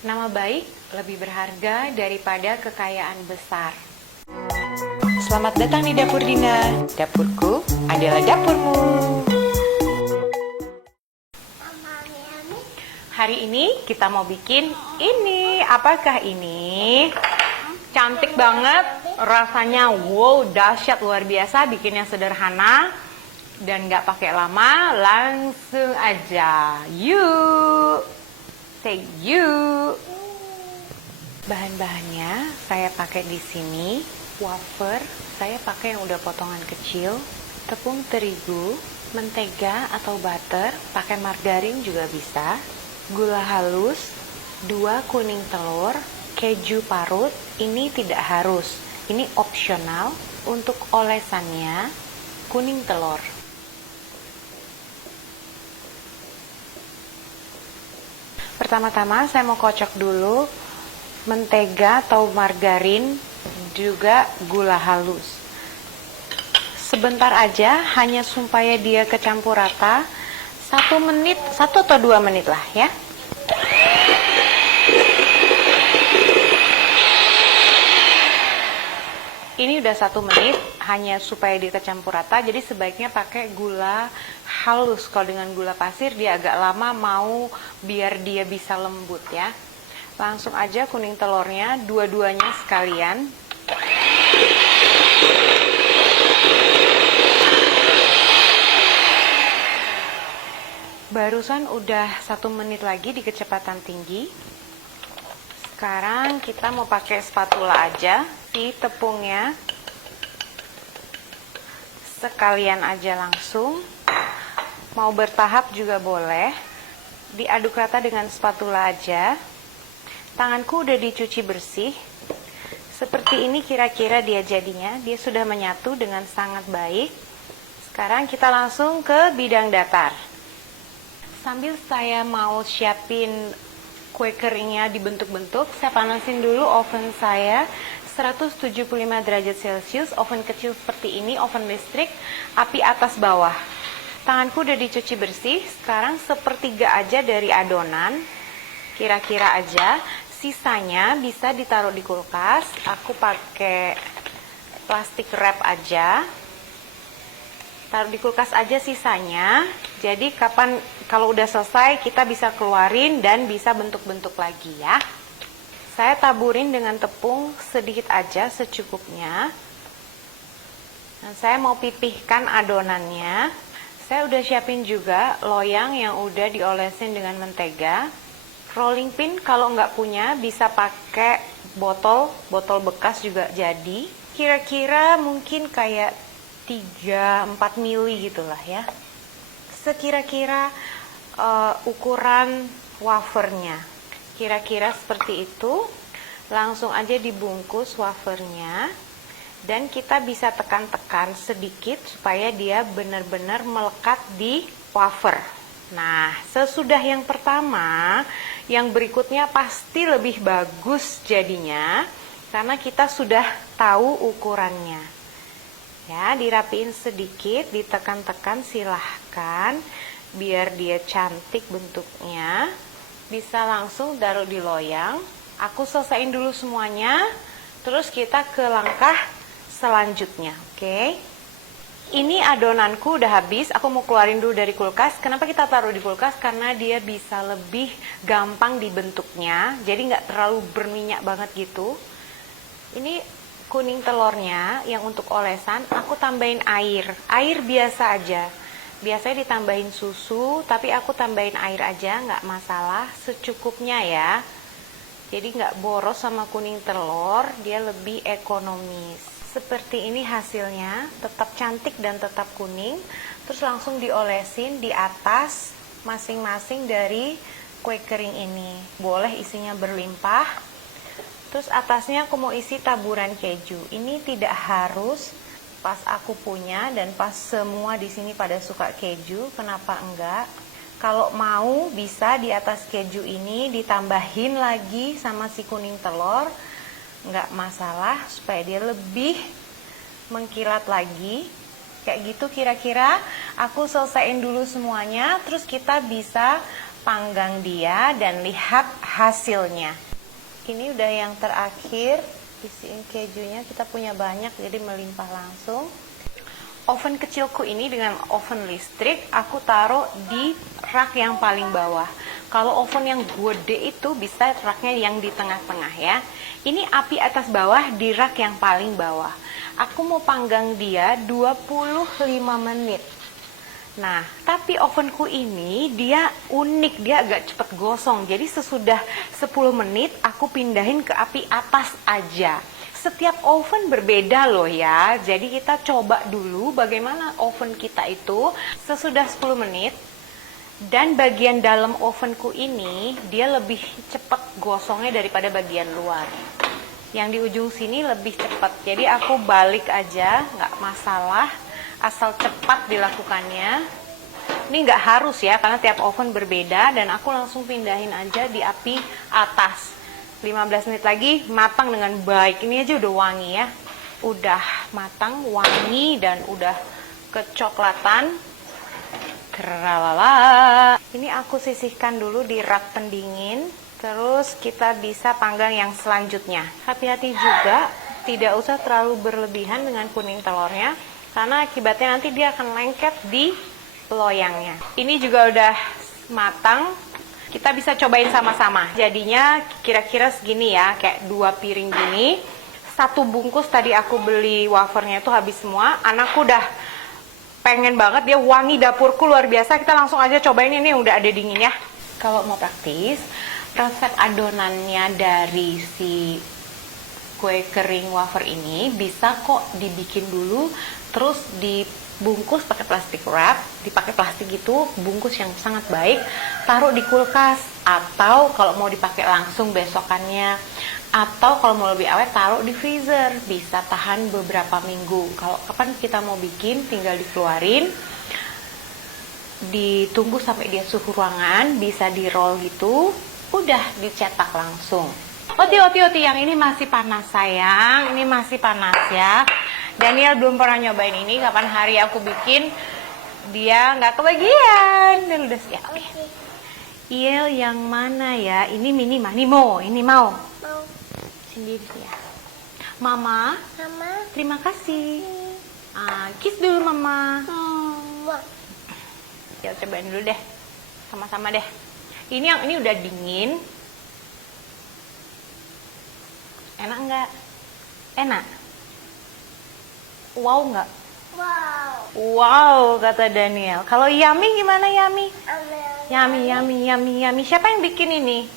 Nama baik lebih berharga daripada kekayaan besar. Selamat datang di Dapur Dina. Dapurku adalah dapurmu. Hari ini kita mau bikin ini. Apakah ini? Cantik banget. Rasanya wow, dahsyat luar biasa. Bikinnya sederhana dan nggak pakai lama. Langsung aja. Yuk. Say yuk. Bahan-bahannya saya pakai di sini. Wafer, saya pakai yang udah potongan kecil. Tepung terigu, mentega atau butter, pakai margarin juga bisa. Gula halus, 2 kuning telur, keju parut. Ini tidak harus, ini opsional. Untuk olesannya, kuning telur. Pertama-tama saya mau kocok dulu mentega atau margarin, juga gula halus. Sebentar aja, hanya supaya dia kecampur rata. 1 menit, 1 atau 2 menit lah ya. Ini udah 1 menit, hanya supaya dia kecampur rata. Jadi sebaiknya pakai gula halus. Kalau dengan gula pasir dia agak lama mau biar dia bisa lembut ya. Langsung aja kuning telurnya, dua-duanya sekalian. Barusan udah 1 menit lagi di kecepatan tinggi. Sekarang kita mau pakai spatula aja. Si tepungnya sekalian aja langsung. Mau bertahap juga boleh. Diaduk rata dengan spatula aja. Tanganku udah dicuci bersih. Seperti ini kira-kira dia jadinya. Dia sudah menyatu dengan sangat baik. Sekarang kita langsung ke bidang datar. Sambil saya mau siapin kue keringnya dibentuk-bentuk, saya panasin dulu oven saya 175 derajat Celcius. Oven kecil seperti ini, oven listrik, api atas bawah. Tanganku udah dicuci bersih. Sekarang sepertiga aja dari adonan, kira-kira aja. Sisanya bisa ditaruh di kulkas. Aku pakai plastik wrap aja. Taruh di kulkas aja sisanya. Jadi kalau udah selesai kita bisa keluarin dan bisa bentuk-bentuk lagi ya. Saya taburin dengan tepung sedikit aja, secukupnya. Nah, saya mau pipihkan adonannya. Saya udah siapin juga loyang yang udah diolesin dengan mentega. Rolling pin kalau nggak punya bisa pakai botol bekas juga jadi. Kira-kira mungkin kayak 3-4 mili gitulah ya. Sekira-kira ukuran wafernya. Kira-kira seperti itu. Langsung aja dibungkus wafernya. Dan kita bisa tekan-tekan sedikit supaya dia benar-benar melekat di wafer. Nah, sesudah yang pertama, yang berikutnya pasti lebih bagus jadinya. Karena kita sudah tahu ukurannya. Ya, dirapiin sedikit, ditekan-tekan silahkan. Biar dia cantik bentuknya. Bisa langsung taruh di loyang. Aku selesaiin dulu semuanya. Terus kita ke langkah selanjutnya, oke? Ini adonanku udah habis. Aku mau keluarin dulu dari kulkas. Kenapa kita taruh di kulkas? Karena dia bisa lebih gampang dibentuknya. Jadi nggak terlalu berminyak banget gitu. Ini kuning telurnya yang untuk olesan. Aku tambahin air. Air biasa aja. Biasanya ditambahin susu, tapi aku tambahin air aja, nggak masalah, secukupnya ya. Jadi nggak boros sama kuning telur, dia lebih ekonomis. Seperti ini hasilnya, tetap cantik dan tetap kuning. Terus langsung diolesin di atas masing-masing dari kue kering ini. Boleh isinya berlimpah. Terus atasnya aku mau isi taburan keju. Ini tidak harus. Pas aku punya dan pas semua di sini pada suka keju, kenapa enggak? Kalau mau bisa di atas keju ini ditambahin lagi sama si kuning telur, enggak masalah supaya dia lebih mengkilat lagi. Kayak gitu kira-kira. Aku selesaiin dulu semuanya, terus kita bisa panggang dia dan lihat hasilnya. Ini udah yang terakhir, isiin kejunya, kita punya banyak jadi melimpah langsung. Oven kecilku ini dengan oven listrik aku taruh di rak yang paling bawah. Kalau oven yang gede itu bisa raknya yang di tengah-tengah ya. Ini api atas bawah di rak yang paling bawah. Aku mau panggang dia 25 menit. Nah, tapi ovenku ini dia unik, dia agak cepat gosong. Jadi sesudah 10 menit aku pindahin ke api atas aja. Setiap oven berbeda loh ya. Jadi kita coba dulu bagaimana oven kita itu sesudah 10 menit. Dan bagian dalam ovenku ini dia lebih cepat gosongnya daripada bagian luar. Yang di ujung sini lebih cepat. Jadi aku balik aja, nggak masalah. Asal cepat dilakukannya. Ini nggak harus ya, karena tiap oven berbeda. Dan aku langsung pindahin aja di api atas. 15 menit lagi matang dengan baik. Ini aja udah wangi ya. Udah matang, wangi, dan udah kecoklatan. Keralala. Ini aku sisihkan dulu di rak pendingin. Terus kita bisa panggang yang selanjutnya. Hati-hati juga, tidak usah terlalu berlebihan dengan kuning telurnya. Karena akibatnya nanti dia akan lengket di loyangnya. Ini juga udah matang. Kita bisa cobain sama-sama. Jadinya kira-kira segini ya, kayak 2 piring gini. 1 bungkus tadi aku beli wafernya itu habis semua. Anakku udah pengen banget, dia wangi dapurku luar biasa. Kita langsung aja cobain, ini udah ada dingin ya. Kalau mau praktis, resep adonannya dari si kue kering wafer ini bisa kok dibikin dulu, terus dibungkus pakai plastik wrap, dipakai plastik gitu, bungkus yang sangat baik, taruh di kulkas, atau kalau mau dipakai langsung besokannya, atau kalau mau lebih awet taruh di freezer, bisa tahan beberapa minggu. Kalau kapan kita mau bikin tinggal dikeluarin, ditunggu sampai dia suhu ruangan, bisa di roll gitu, udah dicetak langsung. Oti, yang ini masih panas sayang, ini masih panas ya. Daniel belum pernah nyobain ini, kapan hari aku bikin dia nggak kebagian. Dan udah siap. Iya, yang mana ya? Ini mini manimo, ini mau. Mau. Sendiri ya. Mama. Mama. Terima kasih. Kiss dulu mama. Ya cobain dulu deh, sama-sama deh. Ini yang ini udah dingin. Enak nggak? Enak. Wow nggak? Wow. Wow kata Daniel. Kalau yummy gimana yummy? Yummy. Siapa yang bikin ini?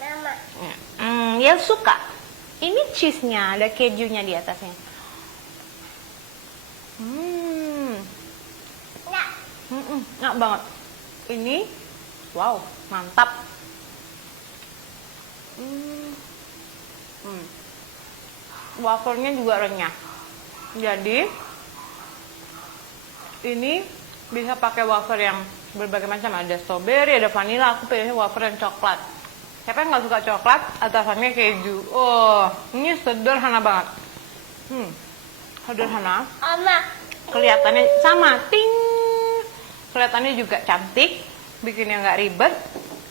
Mama. Ya suka. Ini cheese-nya, ada kejunya di atasnya. Enak banget. Ini, wow, mantap. Wafernya juga renyah. Jadi ini bisa pakai wafer yang berbagai macam, ada strawberry, ada vanilla. Aku pilihnya wafer yang coklat. Siapa yang nggak suka coklat? Atasannya keju. Oh, ini sederhana banget. Sederhana. Kelihatannya sama, ting. Kelihatannya juga cantik, bikinnya nggak ribet.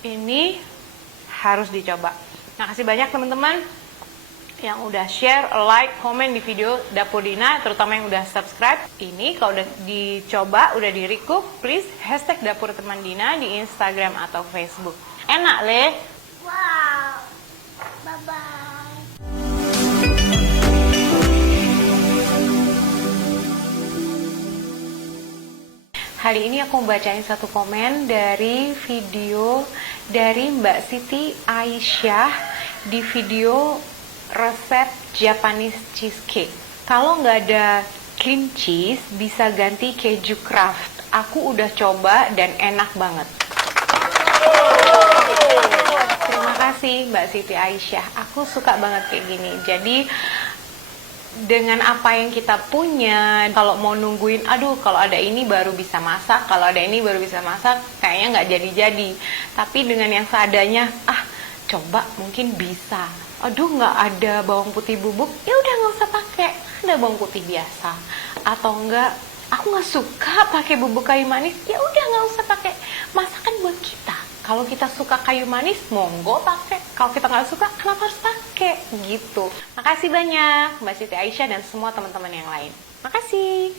Ini harus dicoba. Makasih banyak teman-teman yang udah share, like, komen di video Dapur Dina, terutama yang udah subscribe. Ini kalau udah dicoba, udah di-recook, please hashtag Dapur Teman Dina di Instagram atau Facebook. Enak leh. Wow. Bye-bye. Hari ini aku bacain satu komen dari video dari Mbak Siti Aisyah di video resep Japanese cheesecake. Kalau nggak ada cream cheese, bisa ganti keju Kraft. Aku udah coba dan enak banget. Terima kasih Mbak Siti Aisyah. Aku suka banget kayak gini. Jadi dengan apa yang kita punya, kalau mau nungguin, aduh kalau ada ini baru bisa masak, kalau ada ini baru bisa masak, kayaknya nggak jadi-jadi. Tapi dengan yang seadanya, coba mungkin bisa. Aduh nggak ada bawang putih bubuk, ya udah nggak usah pakai, ada bawang putih biasa. Atau enggak, aku nggak suka pakai bubuk kayu manis, ya udah nggak usah pakai. Masakan buat kita. Kalau kita suka kayu manis, monggo pakai. Kalau kita nggak suka, kenapa harus pakai? Gitu. Makasih banyak Mbak Siti Aisyah dan semua teman-teman yang lain. Makasih.